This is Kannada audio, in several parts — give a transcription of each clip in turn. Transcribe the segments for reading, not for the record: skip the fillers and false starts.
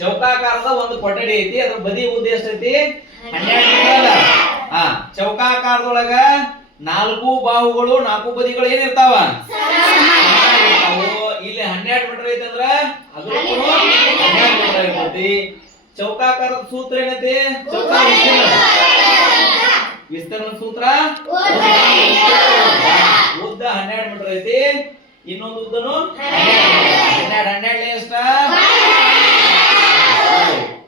ಚೌಕಾಕಾರದ ಒಂದು ಕೊಠಡಿ ಐತಿ, ಅದ್ರ ಬದಿ ಉದ್ದ ಎಷ್ಟೈತಿ 12 ಮೀಟರ್. ಚೌಕಾಕಾರದೊಳಗ 4 ಬಾಹುಗಳು 4 ಬದಿಗಳು ಏನಿರ್ತಾವ, ಇಲ್ಲಿ 12 ಮೀಟರ್ ಐತಿ ಅಂದ್ರ ಅದು 12 ಮೀಟರ್ ಇರ್ತೈತಿ. ಚೌಕಾಕಾರದ ಸೂತ್ರ ಏನೈತಿ, ವಿಸ್ತರಣ ಸೂತ್ರ. ಉದ್ದ 12 ಮೀಟರ್ ಐತಿ, ಇನ್ನೊಂದು ಉದ್ದನು 12 ಎಷ್ಟ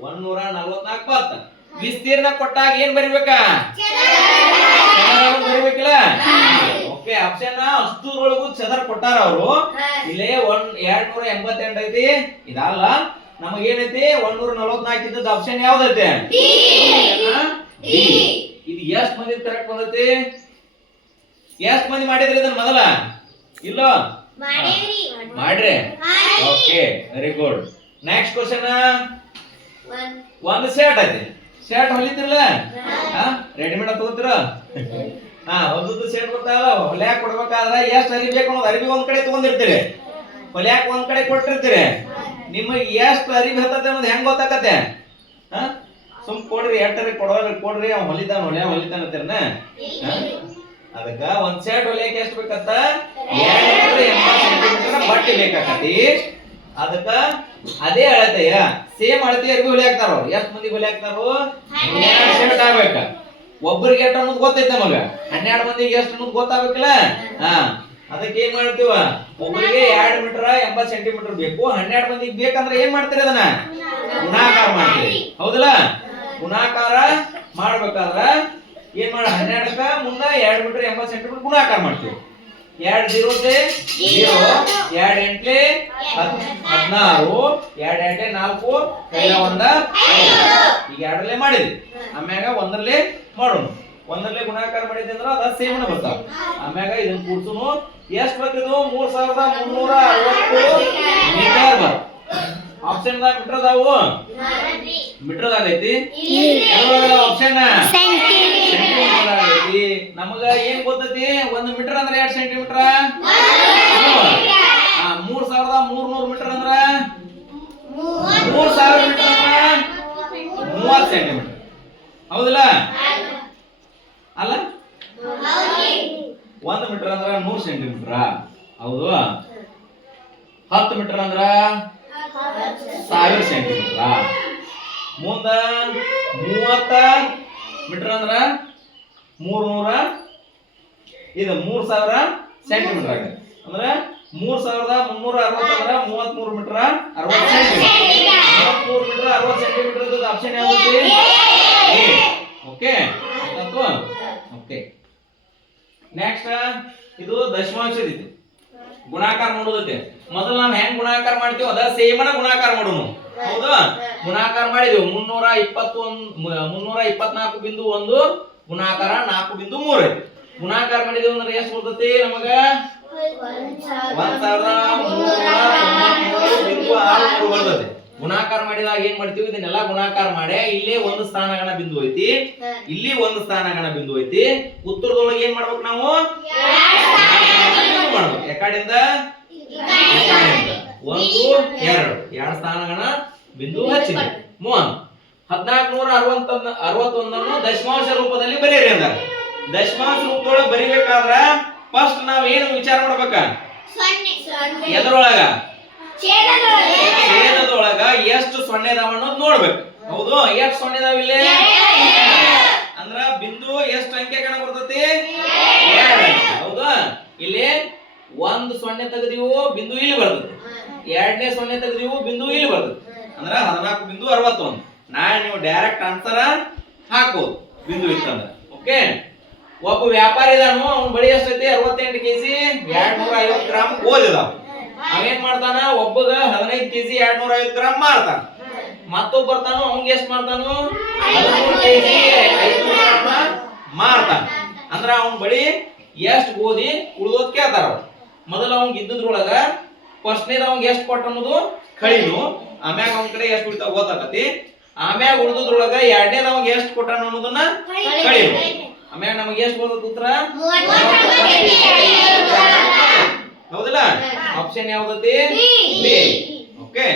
144 ವಿಸ್ತೀರ್ಣ ಕೊಟ್ಟಾಗ ಏನ್ ಬರಿಬೇಕಾ, ಬರಿಬೇಕಿಲ್ಲ. ಓಕೆ, ಆಪ್ಷನ್ ಅಷ್ಟರೊಳಗೂ ಚದರ ಕೊಟ್ಟಾರ ಅವರು. ಇಲ್ಲೇ 288 ಐತಿ, ಇದಲ್ಲ ನಮಗೇನೈತಿ 144 ಇದ್ದದ ಆಪ್ಷನ್ ಯಾವ್ದೈತಿ, ಇದು ಎಷ್ಟ್ ಮಂದಿ ಕರೆಕ್ಟ್ ಬಂದೈತಿ, ಎಷ್ಟ್ ಮಂದಿ ಮಾಡಿದ್ರಿ ಇದನ್ನ ಮೊದಲ, ಇಲ್ಲೋ ಮಾಡ್ರಿ. Okay, very good. Next question, ಒಂದು ಶರ್ಟ್ ಐತಿ, ಶರ್ಟ್ ಹೊಲಿತಿರಲ್ಲ, ರೆಡಿಮೇಡ್ ತಗೋತೀರ, ಹೊಲದ್ದು ಶರ್ಟ್ ಬರ್ತಾವಲ್ಲ, ಹೊಲ್ಯಾಕ ಕೊಡ್ಬೇಕಾದ್ರ ಎಷ್ಟ್ ಅರಿವಿ ಬೇಕು ಅನ್ನೋದು ಅರಿವಿ ಒಂದ್ ಕಡೆ ತಗೊಂಡಿರ್ತೀರಿ, ಹೊಲ್ಯಾಕ ಒಂದ್ ಕಡೆ ಕೊಟ್ಟಿರ್ತೀರಿ. ನಿಮಗೆ ಎಷ್ಟ್ ಅರಿವಿ ಹತ್ತತೆ ಅನ್ನೋದು ಹೆಂಗ್ ಗೊತ್ತಾಕತ್ತೆ, ಸುಮ್ ಕೊಡ್ರಿ, ಎಟ್ಟರಿ ಕೊಡ್ರಿ, ಅವ್ ಹೊಲಿತಾನ ಹೊಲಿತಾನಂತೀರನ. ಅದಕ್ಕ ಒಂದ್ ಶರ್ಟ್ ಹೊಲಿಯಕ್ಕೆ ಎಷ್ಟು ಬೇಕಂತ 280 ಸೆಂಟಿಮೀಟರ್ ಬಟ್ಟೆ ಬೇಕಾಕತಿ. ಅದಕ್ಕ ಅದೇ ಅಳತೆಯ ಸೇಮ್ ಅಳತೆ ಅರ್ಬಿ ಹೊಲಿ ಹಾಕ್ತಾರ. ಎಷ್ಟ್ ಮಂದಿ ಹೊಲಿ ಹಾಕ್ತಾರೋ 2 ಶರ್ಟ್ ಆಗ್ಬೇಕ. ಒಬ್ಬರಿಗೆ ಎಷ್ಟು ಅನ್ನೋದು ಗೊತ್ತೈತೆ ನಮಗ, 12 ಮಂದಿಗೆ ಎಷ್ಟು ಅನ್ನೋದು ಗೊತ್ತಾಗ್ಬೇಕಲ್ಲ. ಅದಕ್ಕೆ ಏನ್ ಮಾಡ್ತೀವ, ಒಬ್ಬರಿಗೆ 2 ಮೀಟರ್ 80 ಸೆಂಟಿಮೀಟರ್ ಬೇಕು, 12 ಮಂದಿಗೆ ಬೇಕಂದ್ರೆ ಏನ್ ಮಾಡ್ತೀರಿ, ಅದನ್ನ ಗುಣಾಕಾರ ಮಾಡ್ತೀವಿ, ಹೌದಲ್ಲ. ಗುಣಾಕಾರ ಮಾಡ್ಬೇಕಾದ್ರ ಏನ್ ಮಾಡ, 12ಕ್ಕ ಮುಂದ 2 ಮೀಟರ್ 80 ಸೆಂಟಿಮೀಟರ್ ಗುಣಾಕಾರ ಮಾಡ್ತೀವಿ. 2 0 0, 2 8 16, 2 8 4, ಕೈಲ ಒಂದ 5. ಈಗ 2ರಲ್ಲೇ ಮಾಡಿದ್ವಿ, ಆಮ್ಯಾಗ 1ರಲ್ಲೇ ಮಾಡೋಣ. 1ರಲ್ಲೇ ಗುಣಾಕಾರ ಮಾಡಿದ್ವಿ ಅಂದ್ರ ಅದ ಸೇಮನ ಬರ್ತಾವ. ಆಮ್ಯಾಗ ಇದನ್ನ ಕೂಡ್ಸುನು. ಎಷ್ಟು ಬರ್ತಿದ್ವು, 3360 ಮೀಟರ್ ಬರ್. ಆಪ್ಷನ್ ದಾಗ ಮೀಟರ್ ಅದಾವು, ಮೀಟರ್ ದಾಗ ಐತಿ, ಆಪ್ಷನ್ ಸೆಂಟಿಮೀಟರ್ ಐತಿ. ನಮಗ ಏನ್ ಗೊತ್ತೈತಿ, 1 ಮೀಟರ್ ಅಂದ್ರೆ 2 ಸೆಂಟಿಮೀಟರ್, 3300 ಮೀಟರ್ ಅಂದ್ರ 3000 ಮೀಟರ್ ಅಂದ್ರ 30 ಸೆಂಟಿಮೀಟರ್, ಹೌದಲ್ಲ. ಅಲ್ಲ 1 ಮೀಟರ್ ಅಂದ್ರ 100 ಸೆಂಟಿಮೀಟರ್, ಹೌದು. 10 ಮೀಟರ್ ಅಂದ್ರ 1000 ಸೆಂಟಿಮೀಟರ್. ಮುಂದ 30 ಮೀಟರ್ ಅಂದ್ರ 300, ಇದು 3000 ಸೆಂಟಿಮೀಟರ್ ಆಗುತ್ತೆ. ಅಂದ್ರೆ 3360 ಅಂದ್ರ 33 metre 60 centimetre. 33 metre 60 centimetre option ಯಾವ್ದು, ಓಕೆ. ಓಕೆ, ನೆಕ್ಸ್ಟ್ ಇದು ದಶಮಾಂಶದಿತ್ತು, ಗುಣಾಕಾರ ಮಾಡೋದೈತೆ. ಮೊದಲು ನಾವು ಹೆಂಗ್ ಗುಣಾಕಾರ ಮಾಡ್ತೀವಿ ಅದ ಸೇಮನ ಗುಣಾಕಾರ ಮಾಡೋನು, ಹೌದಾ. ಗುಣಾಕಾರ ಮಾಡಿದೆವು 324.1 ಗುಣಾಕಾರ 4.3 ಐತಿ. ಗುಣಾಕಾರ ಮಾಡಿದೆವು ಅಂದ್ರೆ ಎಷ್ಟು ಬರ್ತೈತಿ ನಮಗ, 1393.63 ಬರ್ತೈತಿ. ಗುಣಾಕಾರ ಮಾಡಿದಾಗ ಏನ್ ಮಾಡ್ತೀವಿ, ಇದನ್ನೆಲ್ಲ ಗುಣಾಕಾರ ಮಾಡಿ ಇಲ್ಲಿ ಒಂದು ಸ್ಥಾನಗಣ ಬಿಂದು ಐತಿ, ಇಲ್ಲಿ ಒಂದು ಸ್ಥಾನಗಣ ಬಿಂದು ಐತಿ. ಉತ್ತರದೊಳಗೆ ಏನ್ ಮಾಡ್ಬೇಕು ನಾವು, ಮಾಡ್ಬೇಕು. ಎಕಡಿಂದ 1 2 ಸ್ಥಾನಗಣ ಬಿಂದು ಹಚ್ಚಿದೆ. 1461 ದಶಮಾಂಶ ರೂಪದಲ್ಲಿ ಬರೆಯಿರಿ ಅಂದಾರ. ದಶಮಾಂಶ ರೂಪದೊಳಗೆ ಬರಿಬೇಕಾದ್ರ ಫಸ್ಟ್ ನಾವ್ ಏನು ವಿಚಾರ ಮಾಡ್ಬೇಕ, ಎದರೊಳಗ ಛೇದದೊಳಗ ಎಷ್ಟು ಸೊನ್ನೆ ಇದಾವ ಅನ್ನೋದು ನೋಡ್ಬೇಕು, ಹೌದು. ಎಷ್ಟು ಸೊನ್ನೆ ಇದಾವ ಇಲ್ಲಿ ಅಂದ್ರ ಬಿಂದು ಎಷ್ಟು ಅಂಕೆ ಕಣ ಬರ್ತೈತಿ, 2 ಅಂಕೆ, ಹೌದಾ. ಇಲ್ಲಿ 1 ಸೊನ್ನೆ ತೆಗೆದಿವು, ಬಿಂದು ಇಲ್ಲಿ ಬರ್ತೈತಿ. 2ನೇ ಸೊನ್ನೆ ತೆಗೆದಿವು, ಬಿಂದು ಇಲ್ಲಿ ಬರ್ತೈತಿ. ಅಂದ್ರ 14.61. ನಾಳೆ ನೀವು ಡೈರೆಕ್ಟ್ ಆನ್ಸರ್ ಹಾಕೋದು ಬಿಂದು ಇತ್ತಂದ್ರ, ಓಕೆ. ಒಬ್ಬ ವ್ಯಾಪಾರಿ ಇದಾನು, ಅವ್ನ ಬಳಿ ಎಷ್ಟೈತಿ 68 kg 250 ಗ್ರಾಮ್ ಓದಿದಾವ. ಅವೇನ್ ಮಾಡ್ತಾನ, ಒಬ್ಬಗ 15 kg 250 ಗ್ರಾಮ್ ಮಾರ್ತಾನ. ಮತ್ತೊಬ್ಬ ಬರ್ತಾನು, ಅವ್ನಿಗೆ ಎಷ್ಟು ಮಾಡ್ತಾನು 13 kg 500 ಗ್ರಾಮ್ ಮಾರ್ತಾನ. ಅಂದ್ರ ಅವ್ನ ಬಳಿ ಎಷ್ಟು ಗೋಧಿ ಉಳಿದೋದ್ ಕೇಳ್ತಾರ. ಮೊದಲು ಅವ್ನಿಗೆ ಇದ್ದದ್ರೊಳಗ ಫಸ್ಟ್ನೇದ ಅವ್ನಿಗೆ ಎಷ್ಟು ಕೊಟ್ಟ ಅನ್ನೋದು ಕಳಿನು, ಆಮ್ಯಾಗ ಅವ್ನ ಕಡೆ ಎಷ್ಟು ಉಳಿತಾವ ಗೊತ್ತಾಕತಿ. ಆಮ್ಯಾಗ ಉಳಿದದ್ರೊಳಗ 2ನೇದ ಅವ್ನಿಗೆ ಎಷ್ಟು ಕೊಟ್ಟ ಅನ್ನೋದನ್ನ ಕಳಿನು. ಆಮ್ಯಾಗ ನಮಗೆ ಎಷ್ಟು ಬರ್ತದ ಉತ್ತರ, ಹೌದಲ್ಲ. ಆಪ್ಷನ್ ಯಾವ್ದತಿ, ಬಿ. ಓಕೆ.